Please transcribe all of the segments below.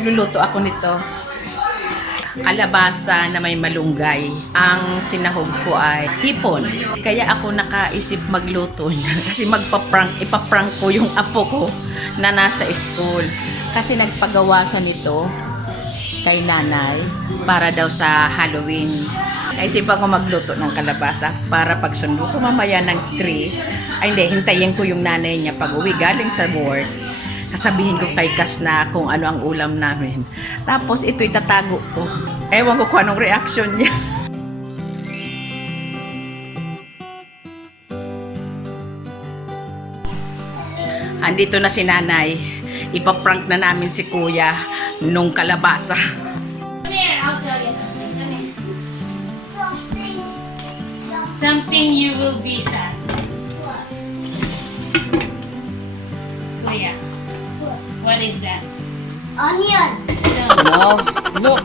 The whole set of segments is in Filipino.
nagluluto ako nito. Kalabasa na may malunggay. Ang sinahog ko ay hipon. Kaya ako nakaisip magluto niya. Kasi ipaprank ko yung apo ko na nasa school. Kasi nagpagawa siya nito kay nanay para daw sa Halloween. Naisipan ko magluto ng kalabasa para pagsundo ko mamaya ng 3. Ay hindi, hintayin ko yung nanay niya pag uwi galing sa work. Sasabihin ko kay Kas na kung ano ang ulam namin. Tapos ito itatago ko. Ewan ko kung anong reaction niya. Andito na si nanay. Ipaprank na namin si kuya nung kalabasa. Come here, I'll tell you something. Come here. Something you will be sad. Kuya, what is that? Onion. No, look.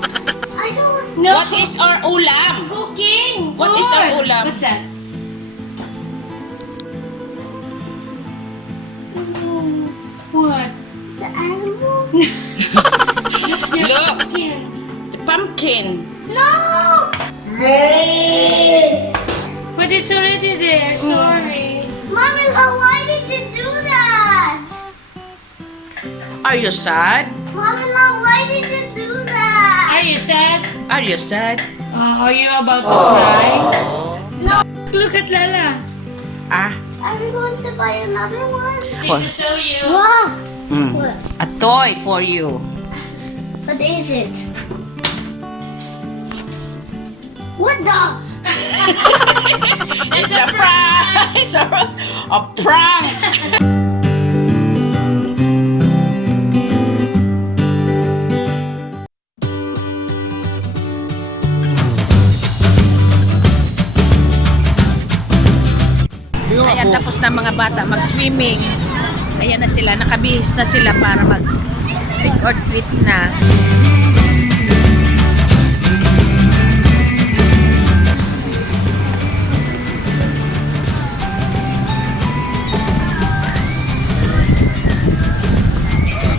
I don't. No. What is our ulam? Cooking. What is our Food. ulam? What's that? What? The animal. That's your Look. pumpkin. The pumpkin. No. But it's already there. Sorry. Mommy, why did you do that? Are you sad? Mommy, why did you do that? Are you sad? Are you sad? Are you about to cry? No. Look at Lala. Ah, Are we going to buy another one? For- To show you. Wow. mm. A toy for you. What is it? What the? It's a prize or a prank. Ayan, tapos na mga bata mag-swimming. Ayan na sila, nakabihis na sila para mag-trick or treat na.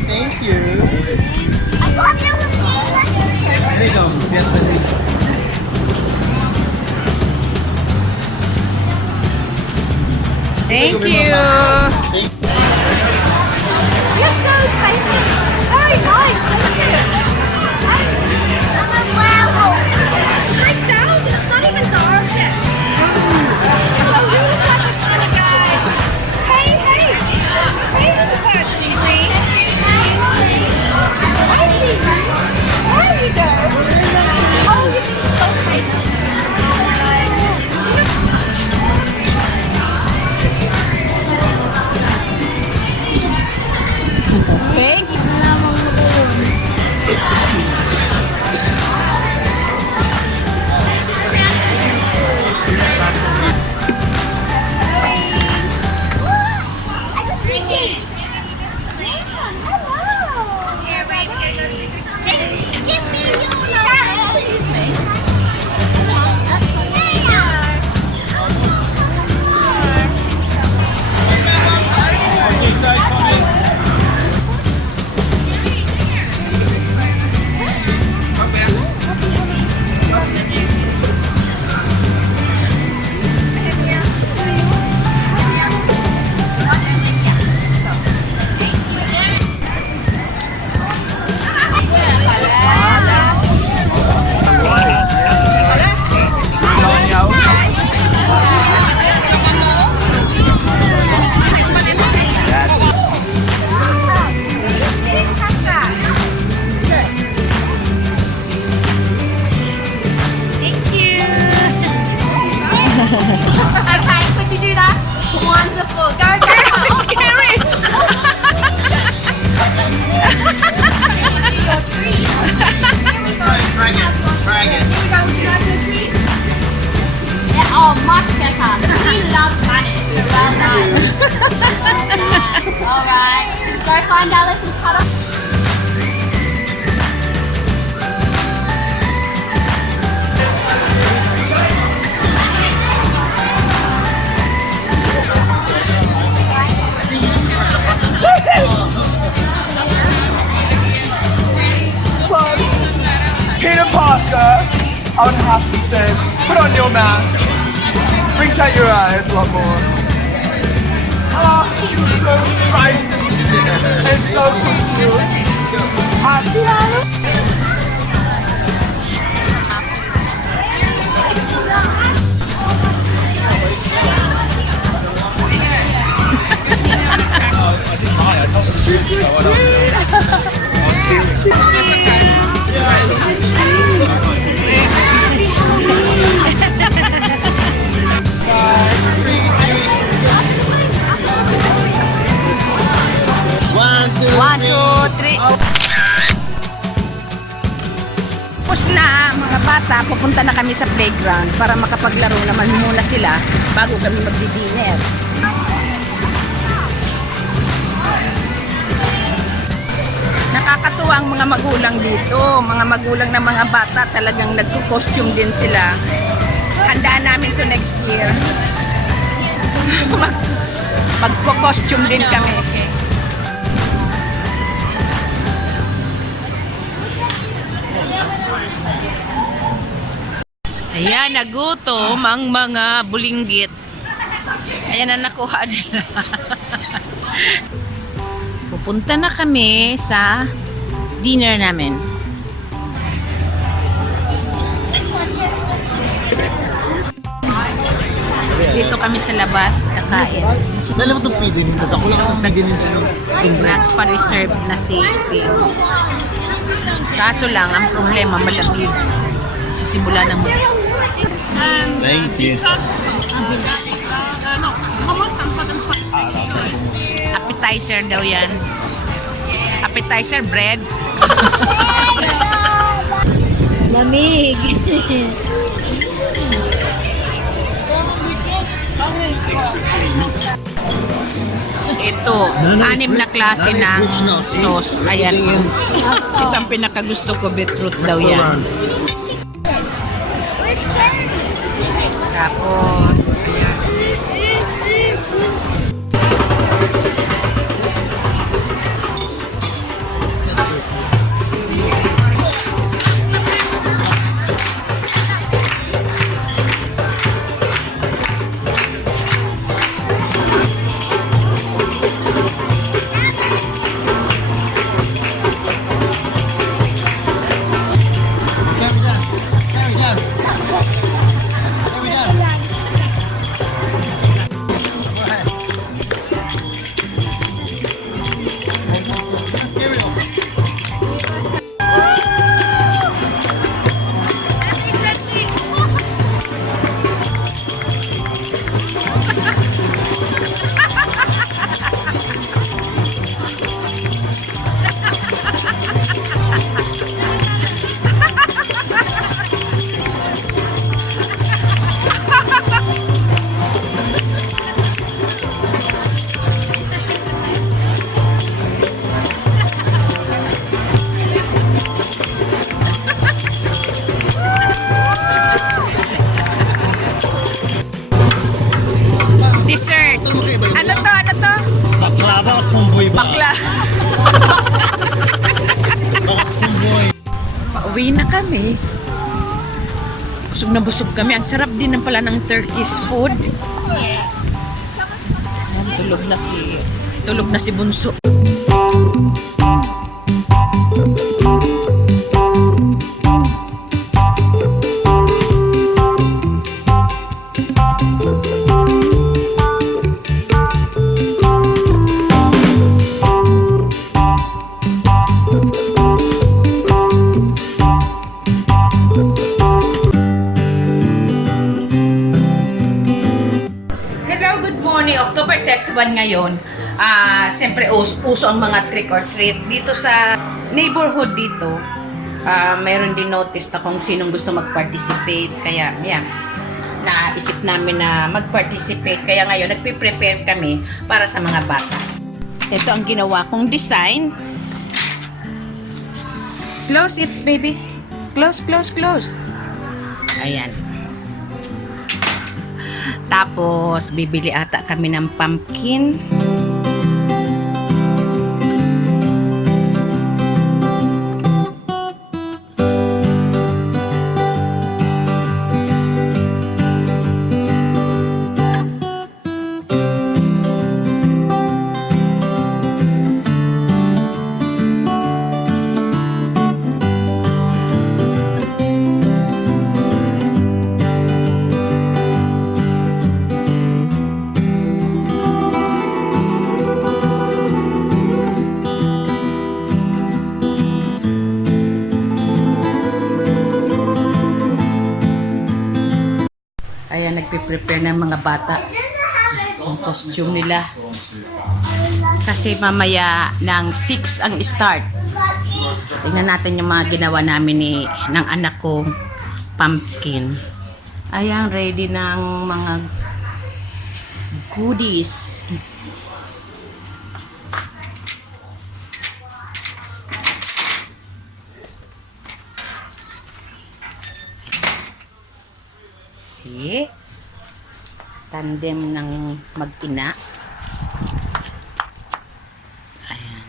Thank you. I thought there was There you go, Vietnamese. Thank you. You're so patient. Very nice. Thank you. I'm a werewolf. Break down. It's not even dark yet. So really clever funny guy. Hey, hey. Hey, little person, you see? I see you. There you go. Oh, you're being so patient. Thank you. Sorry, Tommy. Okay, could you do that? Wonderful. Go, go. Carry. Drag it. Yeah, oh, much better. He loves money, so well done. All right. Go find Alice and cut off. I would have to say, put on your mask. Brings out your eyes a lot more. Oh, you're so frightened and so confused. Happy Halloween. One, two, 1, 2, 3. Tapos na mga bata, pupunta na kami sa playground para makapaglaro naman muna sila bago kami magdi-dinner. Nakakatuwa ang mga magulang dito. Mga magulang ng mga bata talagang nagko-costume din sila. Handaan namin to next year. Magko-costume din kami. Ayan, nagutom ang mga bulinggit. Ayan na nakuha nila. Pupunta na kami sa dinner namin. Dito kami sa labas, kakain. Dala mo itong pidin. Ako lang ang pidin sa Nagpa-reserve na si Phil. Kaso lang, ang problema, malamig. Sisimula na mo. Thank you. Appetizer daw yan. Appetizer bread. Lamig. Ito, anim na klase ng sauce. Ayan. Ito ang pinakagusto ko, beetroot daw yan. Tapos, ayan. Carry down. Carry down. Carry down. Carry on. Dessert. Ano to? Ano to? Baklava o tomboy ba? Bakla. Baka tomboy. Pauwi na kami. Busog na busog kami. Ang sarap din ng pala ng Turkish food. Ayan, tulog na si Bunso. Hello, good morning. October 31 ngayon. Siyempre uso ang mga trick or treat dito sa neighborhood dito. Mayroon din notice na kung sinong gusto mag-participate. Kaya, yeah, naisip namin na mag-participate. Kaya ngayon, nagpe-prepare kami para sa mga bata. Ito ang ginawa kong design. Close it, baby. Close, close, close. Ayan. Tapos, bibili ata kami ng pumpkin. Ayan, nagpe-prepare ng mga bata. Ang costume nila. Kasi mamaya ng 6 ang start. Tingnan natin yung mga ginawa namin ng anak ko, pumpkin. Ayan, ready ng mga goodies. See? Tandem ng mag-ina. Ayan.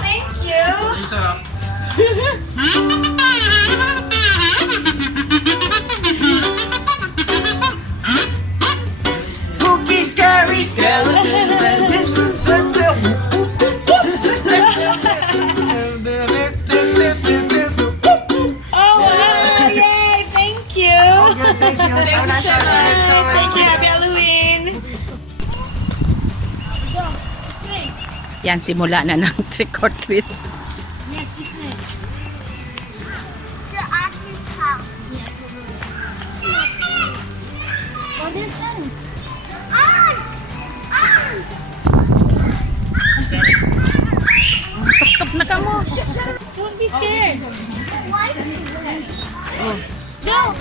Thank you. Spooky, scary skeletons and Oh, wow. Yay. Thank you. Thank you. Have a nice holiday. Thank you. Happy Halloween. Yan, simula na ng trick or treat. Tuktok na ka mo. Don't be scared. No.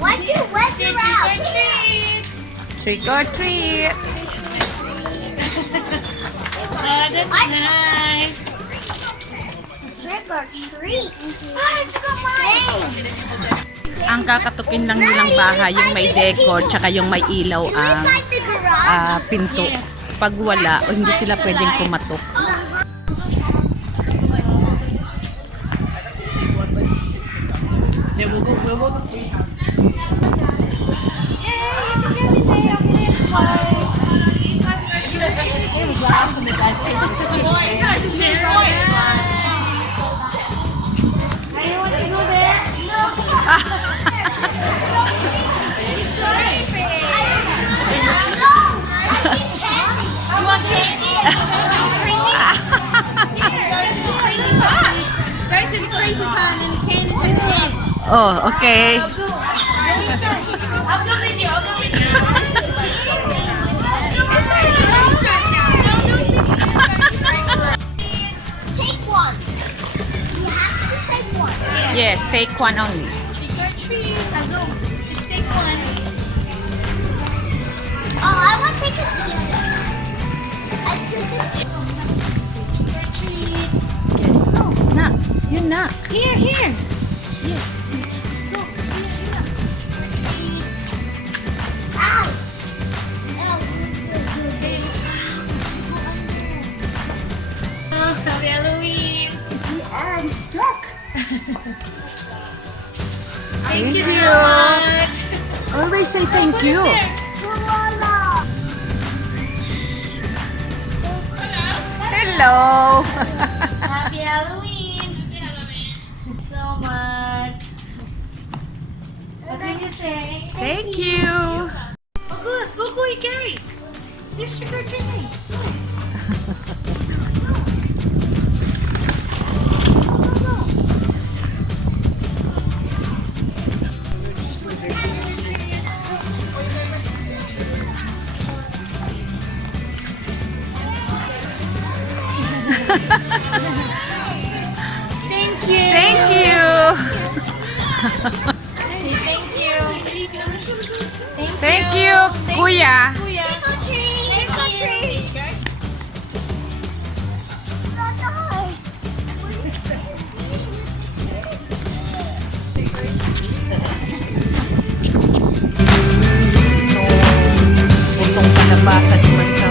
Why do you west around? Trick or treat. Oh, that's nice. Trick or treat. Ang kakatukin lang nilang bahay, yung may decor, tsaka yung may ilaw ang Inside the garage. pinto. Pag wala, o hindi sila pwedeng pumatok. Oh, okay. I'll go with you. I'll go with you. Take one. You have to take one. Yes, take one only. Trick or treat. I'll go. Just take one. Oh, I want to take a seat. I took a seat. Trick or treat. Yes. Oh, knock. You knock. Here, here. Ow. Oh, happy Halloween. I'm stuck. Thank you so you. much. Always say thank you. Koala. Hello. Happy Halloween. So much. What did you say? Thank you. Oh, good. Go, Gary. There's trick or treating. Thank you. Thank you. Say thank you. Thank you, Kuya. Kuya. Trick or treat. Trick or treat. Putong kalabasa naman sa